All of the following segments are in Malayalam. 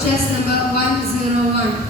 chest number 101.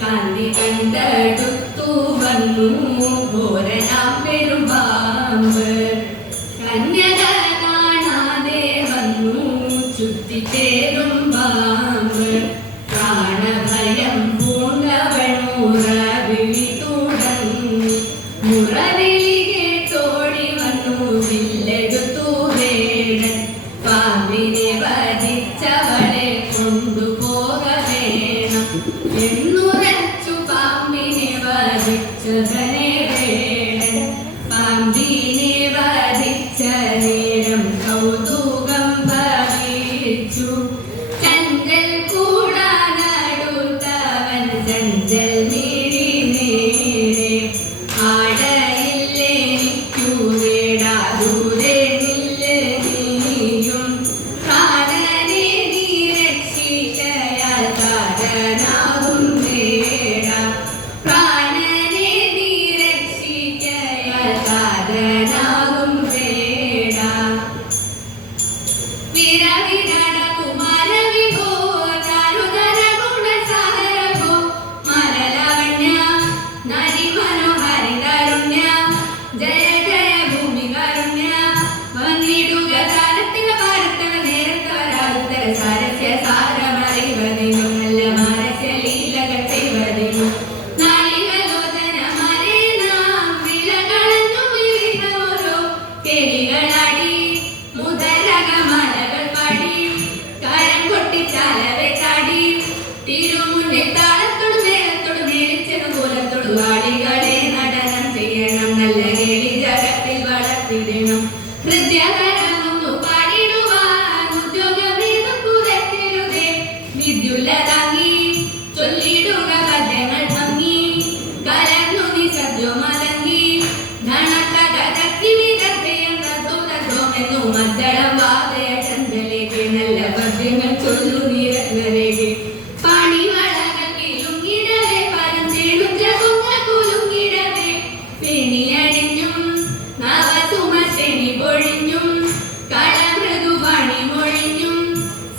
കാന്തി കണ്ടെടുത്തു വന്നു ഘോരനാം പെരുമ്പാമ്പ്. കന്യക കാണാതെ വന്നു ചുറ്റിച്ചേരും പാമ്പ്. പ്രാണഭയം പൂണ്ടവൾ മുറവിളി തുടങ്ങി. മുറവിളി കേട്ടോടി വന്നു വില്ലെടുത്തു വേടൻ. പാമ്പിനെ വധിച്ചവളെ കൊണ്ടുപോക വേണം എന്നുറച്ചു പാമ്പിനെ വധിച്ചവനെ വേടൻ. പാമ്പിനെ വധിച്ച നേരം കൗതുകം ഭവിച്ചു. ചഞ്ചൽ കൂടാനടുത്തവൻ ചഞ്ചൽ മിഴി നേരെ. ആടയില്ലെനിക്കു വേടാ ദൂരെ നില്ല് നീയും. പ്രാണനെ നീ രക്ഷിക്കയാൽ കാരണാകും വേടാ. പ്രാണനെ നീ രക്ഷിക്കയാൽ കാരണാകും വേടാ. വിരവിരട കുമാര വിഭോ ചാരുധര ഗുണസാഗര ഭോ. മലലാവണ്യ നരി മനോഹരി കാരുണ്യ. ജയ ജയ ഭൂമി കാരുണ്യ. വന്നിടുക താരത്തിക ഭാരതവ നേരത്തവരാകുത്തര സാരസ്യ സാരമറിവതിനു. നല്ല മാരസ്യ ലീലകൾ ചെയ്വതിനു. നാളികലോചന മരേ നാം വിളകളഞ്ഞു വിവിധമോരോ കേളികളാടി. മുതലകമലകൾ പാടി കരം കൊട്ടിച്ചാലവെ ചാടി. തിരുമുന്നിൽ താളത്തോട് നേരത്തോട് നേരിച്ചെന്നു കോലത്തോട് ആടികളെ നടനം ചെയ്യണം. നല്ല കേളി ജഗത്തിൽ വളർത്തിടണം. ഹൃദയകരമൊന്നു പാടിടുവാൻ ഉദ്യോഗമേതും പുറത്തിരുതേ. വിദ്യുല്ലതാങ്ങി ചൊല്ലിടുക പദ്യങ്ങൾ ഭംഗി. കലർന്നു നിശബ്ദമതങ്ങി ധണക്കഥ തക്കി വിദഗ്ധയെന്നു മദ്ദളം വാദയ ചന്ദ്രലേക്ക്. നല്ല പദ്യങ്ങൾ ചൊല്ലു നിരത്നരേഖെ. പാണിവളകൾ കിലുങ്ങിടവേ പരഞ്ചേടും ജപുങ്ങ കുലുങ്ങിടവേ. പെണിയണിഞ്ഞും നവസുമശനി പൊഴിഞ്ഞും കളമൃദുവാണി മൊഴിഞ്ഞും.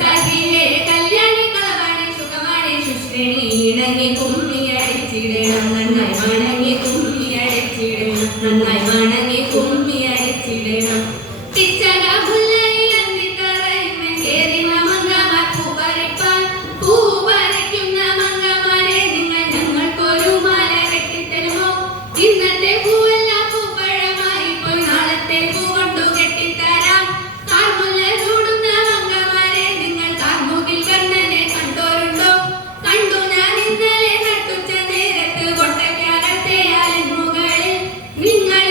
സഖിയേ കല്യാണി കളവാണി സുഖവാണി ശുശ്രേണി. ഇണങ്ങി കുമ്മിയടിച്ചിടണം നന്നായി മണങ്ങി കുമ്മിയടിച്ചിടണം. നന്നായി മണങ്ങി കുമ്മിയടിച്ചിടണം. പിച്ചക മുല്ലയി അന്തിത്തറയുമൻ കേറിവ മംഗമാർ പൂവരയ്പ്പാൻ. പൂവരയ്ക്കുന്ന മംഗമാരെ നിങ്ങൾ ഞങ്ങൾക്കൊരു മാല കെട്ടിത്തരുമോ? ഇന്നത്തെ പൂവെല്ലാം പൂപ്പഴമായി പോയി നാളത്തെ പൂ കൊണ്ടു കെട്ടിത്തരാം. കാർമുല്ല ചൂടുന്ന മംഗമാരെ നിങ്ങൾ കാർമുകിൽ കണ്ണനെ കണ്ടോരുണ്ടോ? കണ്ടു ഞാൻ ഇന്നലെ നട്ടുച്ച നേരത്ത് കൊട്ടയ്ക്കകത്തെ ആലിൻ മുകളിൽ. നിങ്ങൾ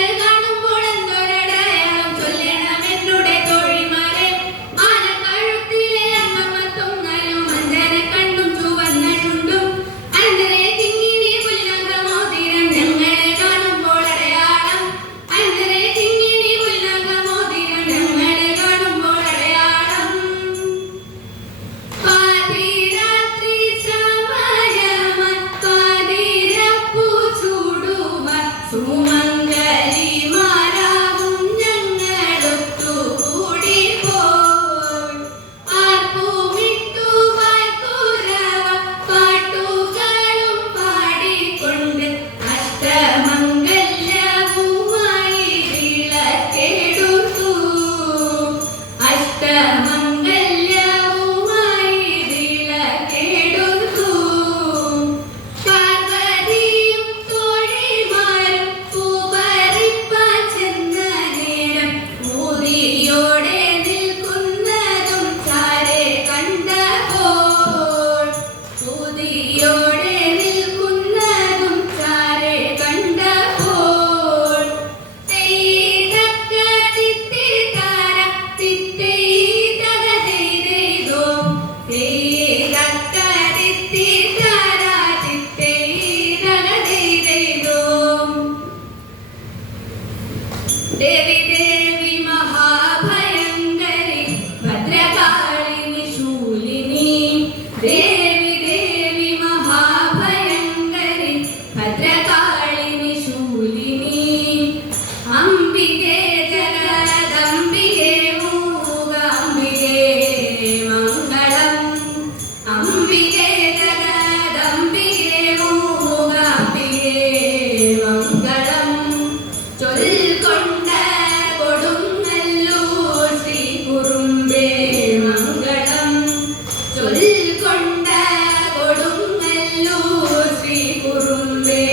കൊണ്ട കൊടുങ്ങല്ലൂർ ശ്രീ കുറുമ്പേ